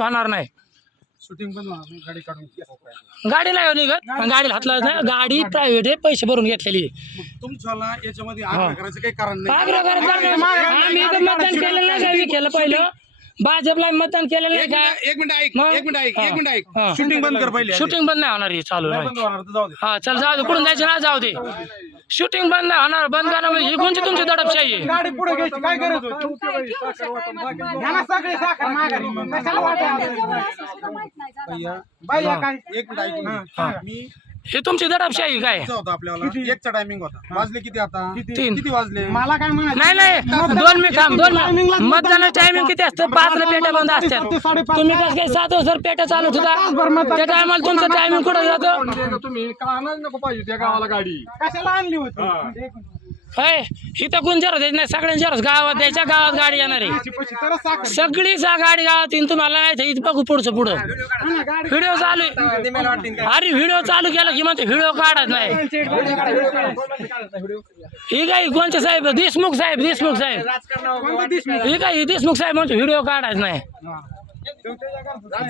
होणार नाही. शूटिंग पण होणार नाही, गाडी काढून घ्या. गाडी नाही निघत गाडी हातला नाही. गाडी प्रायव्हेट आहे. पैसे भरून घेतलेली आहे. मग तुमच्याला याच्यामध्ये आग्रह करायचं काही कारण नाही. आग्रह करत नाही. आम्ही इथं मतदान केलेलं नाही. का केलं पहिलं. भाजपला मतदान केलेलं नाही. एक का मिनिट एक मिनिट ऐक. मग? एक मिनिट ऐक. एक मिनिट ऐक. हा. शूटिंग बंद कर पहिले. शूटिंग बंद नाही होणार ही चालू नाही नाही बंद होणार तर जाऊ दे. हा चल जाऊ दे. कुठून जायचं ना? जाऊ दे. शूटिंग बंद होणार बंद म्हणजे ही कोणची तुमची दडपशाही आहे. गाडी पुढे घ्यायची काय गरज होती? ह्याला सगळे साखर माघारी. कशाला वाटायला बाई काय एक मिनिट. मी ही तुमची दडपशाही काय? किती होता आपल्याला? एकचा टायमिंग होता. वाजले किती आता? तीन. किती वाजले? मला काय म्हणायचं? नाही नाही. दोन मिनिट थांब दोन मिनिट मतदानाचं टायमिंग किती असतं? पाच ला पेट्या बंद असतात. तुम्ही कसं काय सात वाजता पेट्या चालू होता? त्या टायमाला तुमचं टायमिंग कुठं जातं? तुम्ही का आणायला नको पाहिजे त्या गावाला गाडी? कशाला आणली होती? होय? इथं कोण जरा द्यायचं नाही? सगळ्यांच्या गावात द्यायच्या गावात गाडी येणार आहे. सगळी जा गाडी गावात येईन तुम्हाला नाही इथं बघू पुढचं पुढं. व्हिडिओ चालू. अरे व्हिडिओ चालू केला की म्हणते व्हिडिओ काढत नाही. ही काय कोणचे साहेब? देशमुख साहेब देशमुख साहेब. ही काय देशमुख साहेब म्हणतो व्हिडिओ काढायच नाही.